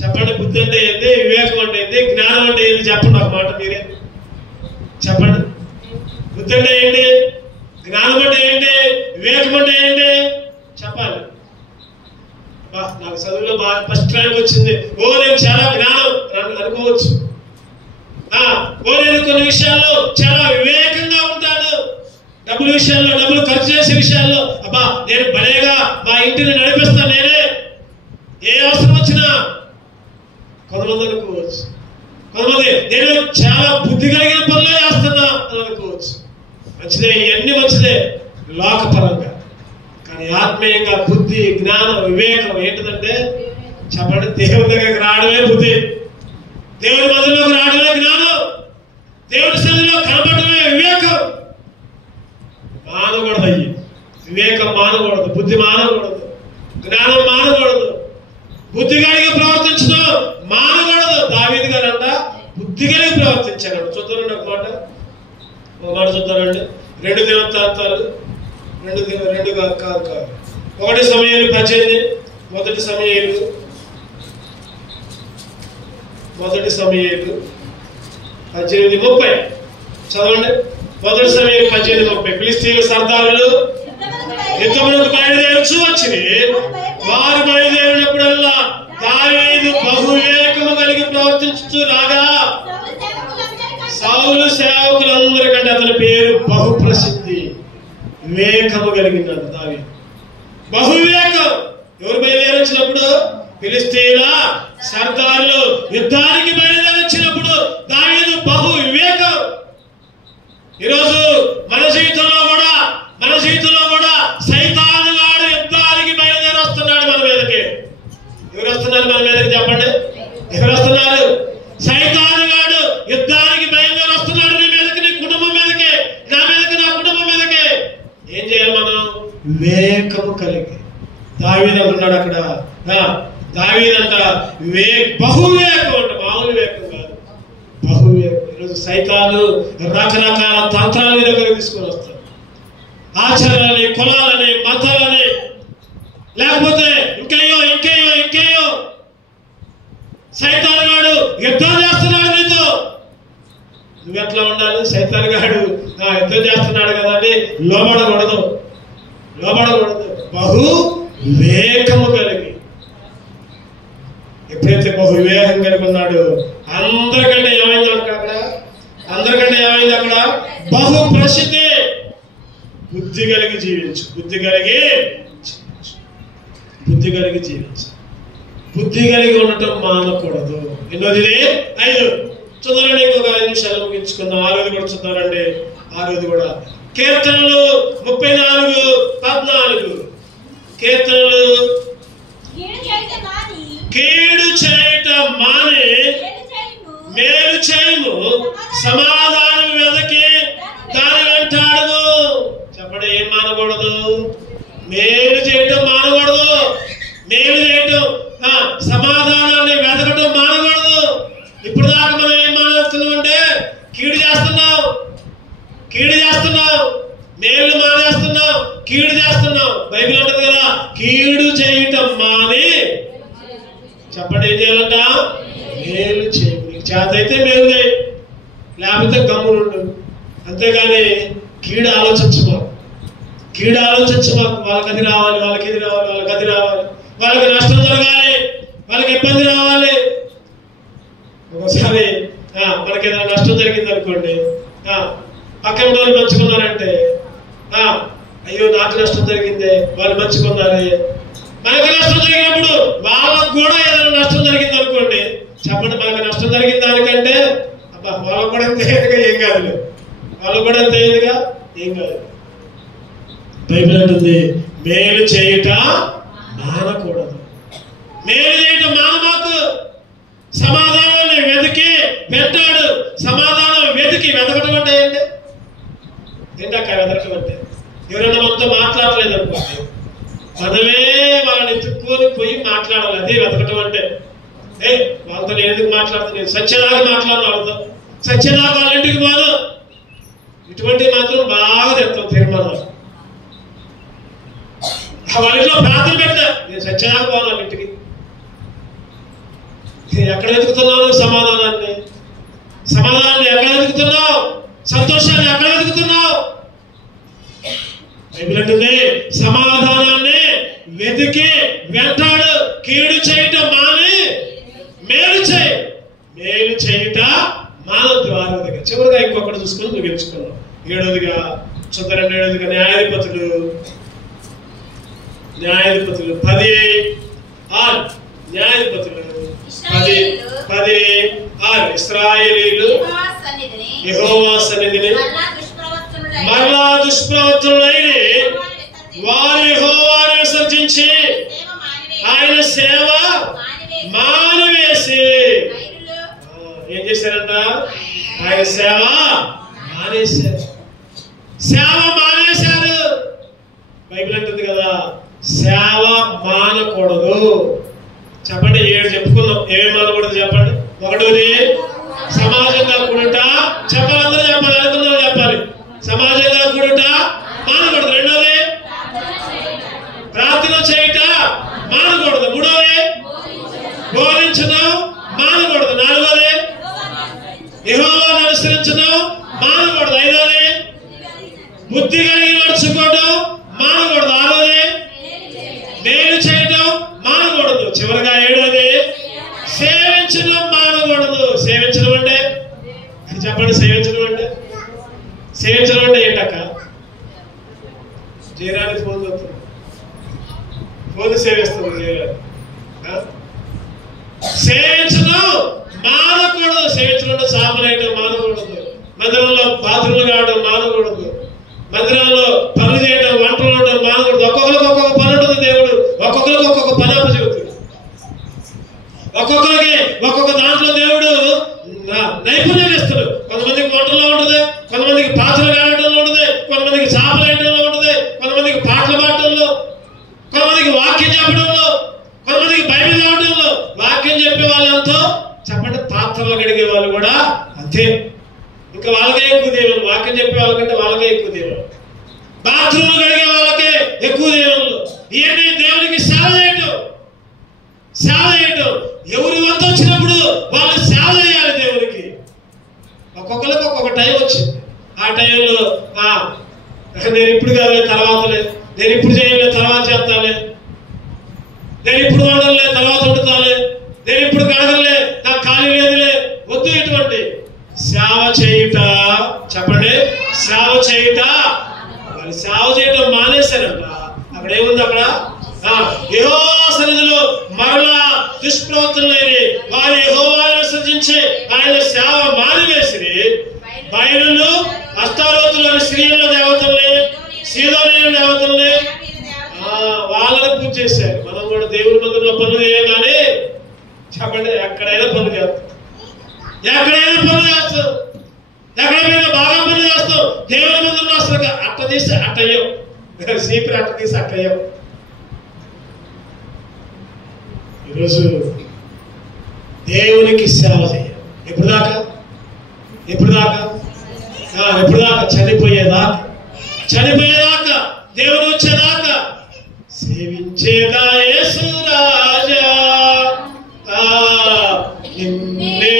చెప్పండి, బుద్ధి అంటే ఏంటి? వివేకం అంటే ఏంటి? జ్ఞానం అంటే ఏంటి? చెప్పండి ఒక మాట మీరే చెప్పండి. బుద్ధి అంటే ఏంటి? జ్ఞానం అంటే ఏంటి? వివేకం అంటే ఏంటి? చెప్పాలి. నాకు చదువులో బాగా ఫస్ట్ ర్యాంక్ వచ్చింది, నేను చాలా జ్ఞానం అనుకోవచ్చు. నేను కొన్ని విషయాల్లో చాలా వివేకంగా ఉంటాను. డబ్బుల విషయాల్లో, డబ్బులు ఖర్చు చేసే విషయాల్లో నేను భలేగా మా ఇంటిని నడిపిస్తాను నేనే, ఏ అవసరం వచ్చినా. కొంతమంది అనుకోవచ్చు. కొంతమంది నేను చాలా బుద్ధి కలిగిన పనులే చేస్తున్నా అని అనుకోవచ్చు. మంచిదే, ఇవన్నీ మంచిదే లోకపరంగా. కానీ ఆత్మీయంగా బుద్ధి, జ్ఞానం, వివేకం ఏంటిదంటే చెప్పండి, దేవుని దగ్గరికి రావడమే బుద్ధి, దేవుని మధ్యలోకి రావడమే జ్ఞానం, దేవుని సన్నిధిలో కనపడమే వివేకం. మానకూడదు అయ్యి. వివేకం మానకూడదు, బుద్ధి మానకూడదు, జ్ఞానం మానకూడదు, బుద్ధి కలిగి ప్రవర్తించడం మానకూడదు. దావీదు గారు అంట బుద్ధి కలిగి ప్రవర్తించాడు. చూద్దామండి ఒక మాట చూద్దామండి. 2 దినవృత్తాంతాలు 2 కాదు 1 సమూయేలు 18, 1 సమూయేలు 18:30 చదవండి. 1 సమూయేలు 18:30. ఫిలిష్తీయుల సర్దారులు యుద్ధమునకు బయలుదేరుచు వచ్చింది. వారు బయలుదేరినప్పుడల్లా దావీదు బహువివేకము కలిగి ప్రవర్తించుచు రాగా సౌలు సేవకులందరికంటే అతని పేరు బహు ప్రసిద్ధి. వివేకము కలిగినాడు దావీదు. బహువివేకం. ఎవరు బయలుదేరించినప్పుడు? ఫిలిష్తీయుల సర్దారులు యుద్ధానికి బయలుదేరించినప్పుడు దావీదు బహు వివేకం. ఈరోజు మన జీవితంలో కూడా సైతాను గాడు యుద్ధానికి బయలుదేరి వస్తున్నాడు మన మీదకి. ఎవరు వస్తున్నారు మన మీదకి? చెప్పండి, ఎవరు వస్తున్నారు? సైతాను గాడు యుద్ధానికి బయలుదేరి వస్తున్నాడు నీ మీదకి, నీ కుటుంబం మీదకి, నా మీదకి, నా కుటుంబం మీదకి. ఏం చేయాలి మనం? వివేకము కలిగి. దావీదు అంటున్నాడు అక్కడ, దావీదంట బహువివేకం అంట, మామూలు వివేకం కాదు, బహువివేకం. ఈరోజు సైతాను రకరకాల తంత్రాలు నీ దగ్గర తీసుకొని వస్తాడు. ఆచారాలని, కులాలని, మతాలని, లేకపోతే ఇంకేయో సైతాను గాడు యుద్ధం చేస్తున్నాడు నీతో. నువ్వెట్లా ఉండాలి? సైతాన్ గాడు యుద్ధం చేస్తున్నాడు కదా అని లోబడకూడదు. బహు వివేకము కలిగి, ఎప్పుడైతే బహు వివేకం కలిగి ఉన్నాడు, అందరికంటే ఏమైంది అక్కడ బహు ప్రసిద్ధి. బుద్ధి కలిగి జీవించు. బుద్ధి కలిగి ఉండటం మానకూడదు. ఎన్నోది? 5. చూద్దారండి, ఇంకొక 5 నిమిషాలు ముగించుకుందాం. 6ది కూడా చూద్దారండి. 6ది కూడా కీర్తనలు 34:14. కీర్తనలు కీడు చేయట మాని మేలు చేయము, సమాధానం వెదకి దాని వెంటాడము. చెప్పండి, ఏం మానకూడదు? మేలు చేయటం మానకూడదు. మేలు చేయటం, సమాధానాన్ని వెతకటం మానకూడదు. ఇప్పుడు దాకా మనం ఏం మానేస్తున్నాం అంటే కీడు చేస్తున్నాం, మేలు మానేస్తున్నాం, కీడు చేస్తున్నాం. బైబిల్ అంటది కదా, కీడు చేయటం మాని. చెప్పండి, ఏం చేయాలంట? మేలు చేయి. నీకు చేత అయితే మేలు చేయి, లేకపోతే గమ్మునుండు. అంతేగాని కీడు ఆలోచించమా. వాళ్ళకి అది రావాలి, వాళ్ళకి ఇది రావాలి, వాళ్ళకి నష్టం జరగాలి, వాళ్ళకి ఇబ్బంది రావాలి. ఒకసారి మనకి ఏదైనా నష్టం జరిగింది అనుకోండి, పక్కన వాళ్ళు మంచుకున్నారంటే అయ్యో నాకు నష్టం జరిగిందే, వాళ్ళు మంచుకున్నారే. మనకి నష్టం జరిగినప్పుడు వాళ్ళకు కూడా ఏదైనా నష్టం జరిగింది అనుకోండి, చెప్పండి, మనకు నష్టం జరిగిన దానికంటే వాళ్ళకు కూడా అంతేగా ఏం కాదు, బైబిల్ అంటుంది మేలు చేయట మానకూడదు. మేలు చేయటం మానమాకు. సమాధానాన్ని వెతికి వెంటాడు. సమాధానం వెతకటం అంటే ఏంటక్క వెతకటం అంటే? ఎవరైనా మనతో మాట్లాడలేదు అనుకోండి, మనమే వాళ్ళని ఎత్తుక్కొని పోయి మాట్లాడాలి. అదే వెతకటం అంటే. వాళ్ళతో నేను ఎందుకు మాట్లాడుతున్నాను? సత్యనాగా మాట్లాడిన వాళ్ళతో, సత్యనాగా వాళ్ళ ఇంటికి పోను. ఇటువంటి మాత్రం బాగా చెప్తాం తీర్మానాలు. వాళ్ళ ఇంట్లో ప్రార్థన పెట్టా, నేను సత్యనాగా పోను వాళ్ళ ఇంటికి. ఎక్కడ వెతుకుతున్నావు సమాధానాన్ని ఎక్కడ వెతుకుతున్నావు? సంతోషాన్ని ఎక్కడ వెతుకుతున్నావు? బైబిల్ అంటుంది సమాధానాన్ని వెతికి వెంటాడు. కీడు చేయటం మాని మేలు చేయట మానవద్దు. 6వదిగా చివరిగా ఇంకొకటి చూసుకొని ముగించుకున్నాం. 7వదిగా చూద్దారండి. 7వదిగా న్యాయాధిపతులు 10:6. న్యాయాధిపతులు 10:6. ఇశ్రాయేలీయులు యెహోవా సన్నిధిని మరలా దుష్ప్రవర్తనులైన వారు యెహోవాను విసర్జించి ఆయన సేవ మానివేసి ఏం చేశారంట? ఆయన సేవ మానేశారు. బైబిల్ అంటుంది కదా, సేవ మానకూడదు. చెప్పండి, 7 చెప్పుకుందాం. ఏమేమి మానకూడదు చెప్పండి. 1వది సమాజంగా కూడుట. చెప్పాలి, అందరూ చెప్పాలి, అనుకున్నారు చెప్పాలి. సమాజంగా కూడుట మానకూడదు. 2వది ప్రార్థన చేయట మానకూడదు. 3వది బోధించడం మానకూడదు. 4వది యెహోవాను అనుసరించడం మానకూడదు. 5వది బుద్ధి కలిగి నడుచుకోవడం మానకూడదు. 6వది మేలు చేయడం మానకూడదు. చివరిగా 7వది సేవించడం మానకూడదు. సేవించడం అంటే చెప్పండి, సేవించడం అంటే ఏంటక్క? జయరానికి ఫోన్ సేవిస్తుంది జయరాని. సేవించడం మానకూడదు. సేవించడం అంటే చేపలేయడం మానకూడదు. మందిరంలో బాత్రూమ్లు కావడం మానకూడదు. మందిరాల్లో పనులు చేయడం, వంటలు ఉండడం మానకూడదు. ఒక్కొక్కరికి ఒక్కొక్క పని ఉంటుంది. దేవుడు ఒక్కొక్కరికి ఒక్కొక్క పని అప్పచెబుతుంది. ఒక్కొక్కరికి ఒక్కొక్క దాంట్లో దేవుడు నైపుణ్యం ఇస్తాడు. కొంతమందికి వంటల్లో ఉంటుంది, కొంతమందికి పాత్రలు కావడంలో ఉంటుంది, కొంతమందికి చేపలు వేయడంలో ఉంటుంది, కొంతమందికి పాటలు పాడటంలో, కొంతమందికి వాక్యం చెప్పడంలో, కొంతమందికి బైబిల్ చదవడంలో. వాక్యం చెప్పే వాళ్ళంతా చెప్పండి, పాత్రలు కడిగే వాళ్ళు కూడా అంతే. ఇంకా వాళ్ళకే ఎక్కువ దేవుళ్ళు. వాక్యం చెప్పే వాళ్ళకంటే వాళ్ళకే ఎక్కువ దేవుళ్ళు. బాత్రూమ్లు కడిగే వాళ్ళకే ఎక్కువ దేవుళ్ళు. ఇవన్నీ దేవునికి సేవ చేయటం. ఎవరి వంతు వచ్చినప్పుడు వాళ్ళు సేవ చేయాలి దేవునికి. ఒక్కొక్కరికి ఒక్కొక్క టైం వచ్చింది. ఆ టైంలో నేను ఇప్పుడు కాదులే, తర్వాతలే, నేను ఇప్పుడు చేయలే, తర్వాత చేస్తాలే, నేను ఇప్పుడు వండలే, తర్వాత వండుతాలే, నేను ఇప్పుడు కడగలే, నాకు ఖాళీ లేదులే, వద్దు. ఇటువంటి సేవ చేయుట, చెప్పండి, సేవ చేయుట. వాళ్ళు సేవ చేయడం మానేశారంట. అక్కడ ఏముంది? అక్కడ యెహోవా సన్నిధిలో మరలా దుష్ప్రవర్తనలేని వారు యెహోవాను విసర్జించి ఆయన సేవ మానివేసిరి. బయలును అష్టారోతులను స్త్రీల దేవతల్ని, సీదోనీయుల దేవతల్ని వాళ్ళని పూజ చేశారు. మనం కూడా దేవుని మందిరంలో పనులు చేయగానే చెప్పండి, ఎక్కడైనా పనులు చేస్తాం, ఎక్కడైనా పనులు చేస్తాం, ఎక్కడైనా బాగా పనులు చేస్తాం. దేవుని మందిరంలో అసలు అట్ట తీసి అట్టయ్యాం, సీపరి అట్ట తీసి అట్టయ్యాం. ఈరోజు దేవునికి సేవ చేయాలి. ఎప్పుడు దాకా? ఎప్పుడు దాకా? ఎప్పుడు దాకా? చనిపోయేదాకా. చనిపోయేదాకా, దేవుడు వచ్చేదాకా సేవించేదా యేసు రాజా, నిన్నే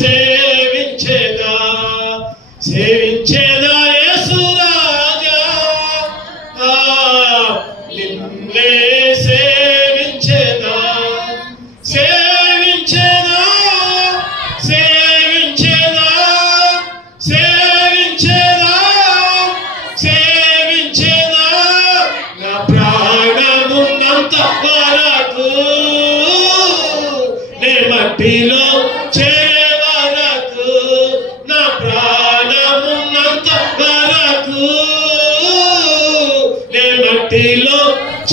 సేవించేదా, సేవించేదా యేసు రాజా, నిన్నే సేవించేదా, సేవించేదా, సేవించేదా, సేవించేదా, సేవించేదా నా ప్రాణమున్నంత వరకు, నే మట్టిలో చేరే వరకు, నా ప్రాణమున్నంత వరకు, నే మట్టిలో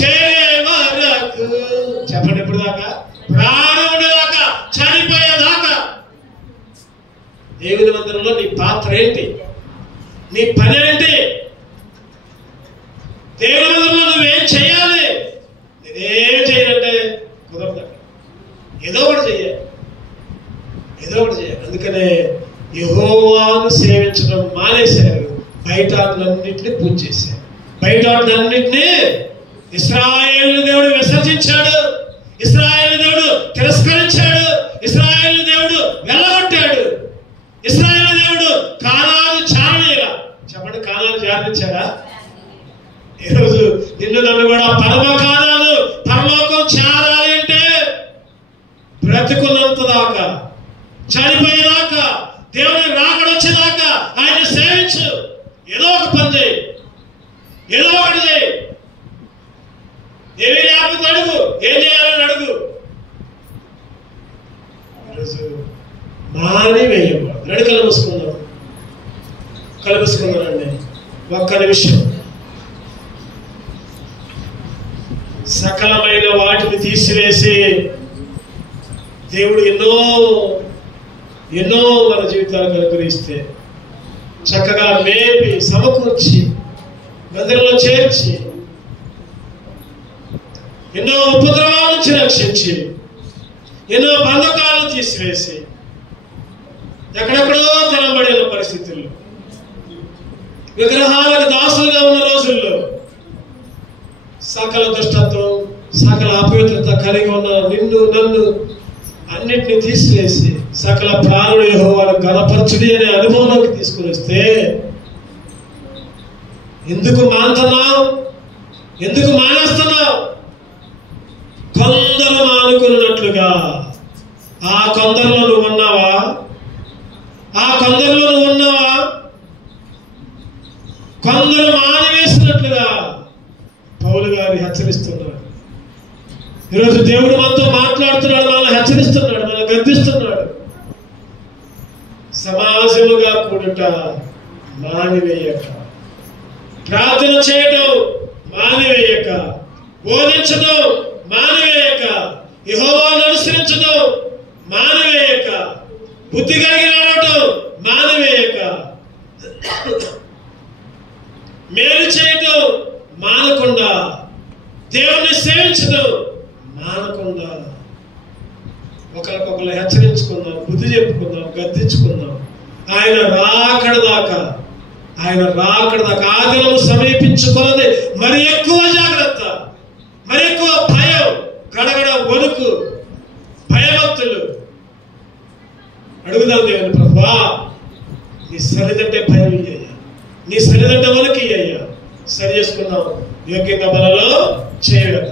చేరే వరకు. చెప్పండి, ఎప్పుడు దాకా? ప్రాణముడి దాకా, చనిపోయేదాకా. దేవుని మందిరంలో నీ పాత్ర ఏంటి? నీ పని ఏంటి? దేవుని మందిరంలో నువ్వేం చేయాలి? నేనేం చేయాలంటే కుదరదు. ఏదో ఒకటి చేయాలి, ఏదో ఒకటి చేయాలి. అందుకనే యెహోవాను సేవించడం మానేశారు. బయట అన్నింటినీ పూజ చేశారు. బయట అన్నింటినీ ఇశ్రాయేలు దేవుడు విసర్జించాడు, ఇశ్రాయేలు దేవుడు తిరస్కరించాడు, ఇశ్రాయేలు దేవుడు వెళ్ళగొట్టాడు, ఇశ్రాయేలు దేవుడు కానాను చారనీయలా. చెప్పండి, కానాను చారనిచ్చాడా? ఈరోజు నిన్ను నన్ను కూడా పరమ కానాలు, పరలోకం చేరాలి అంటే బ్రతుకున్నంత దాకా, చనిపోయేదాకా, దేవుని రాకడ వచ్చేదాకా ఆయన సేవించు. ఏదో ఒక పని చేయి, ఏదో ఒకటి చేయి. ఏమీ లేకపోతే అడుగు, ఏం చేయాలని అడుగు. ఈరోజు మాని వేయకూడదు. రెండు కళ్ళు మూసుకుందాం, కళ్ళు మూసుకుందామండి ఒక్క నిమిషం. సకలమైన వాటిని తీసివేసి దేవుడు ఎన్నో ఎన్నో మన జీవితాలకు అనుగ్రహిస్తే చక్కగా మేపి సమకూర్చి మందిరంలో చేర్చి ఎన్నో ఉపద్రవాల నుంచి రక్షించి ఎన్నో బంధకాలను తీసివేసి ఎక్కడెక్కడో తరంబడిన పరిస్థితుల్లో విగ్రహాలకు దాసులుగా ఉన్న రోజుల్లో సకల దుష్టత్వం, సకల అపవిత్రత కలిగి ఉన్న నిన్ను నన్ను అన్నిటిని తీసివేసి సకల ప్రాణుడు యెహోవాను గణపరచుడి అనే అనుభవంలోకి తీసుకుని వస్తే ఎందుకు మానుతున్నావు? ఎందుకు మానేస్తున్నావు? కొందరు మానుకున్నట్లుగా ఆ కొందరిలో నువ్వు ఉన్నావా? ఆ కొందరిలో నువ్వు ఉన్నావా? కొందరు మానివేసినట్లుగా పౌలు గారు హెచ్చరిస్తున్నాడు. ఈరోజు దేవుడు మనతో మాట్లాడుతున్నాడు, మనల్ని హెచ్చరిస్తున్నాడు, మనల్ని గద్దిస్తున్నాడు. సమాజముగా కూడుట మానివేయక, ప్రార్థన చేయటం మానివేయక, బోధించడం మానివేయక, యెహోవాను అనుసరించడం మానివేయక, బుద్ధి కలిగి రావటం మానివేయక, మేలు చేయటం మానకుండా, దేవుణ్ణి సేవించడం మానకుండా ఒకరికొకరు హెచ్చరించుకుందాం, బుద్ధి చెప్పుకుందాం, గద్దించుకుందాం. ఆయన రాకడ దాకా ఆ దినము సమీపించుకున్నది మరి ఎక్కువ జాగ్రత్త, మరి ఎక్కువ భయం, గడగడ వణుకు, భయభక్తులు. అడుగుదాం దేవుని ప్రభువా, నీ సరిదంటే భయం అయ్యా, నీ సరిదంటే వరకు అయ్యా. సరి చేసుకున్నావు యోగ్యంగా బలలో చేయవేక.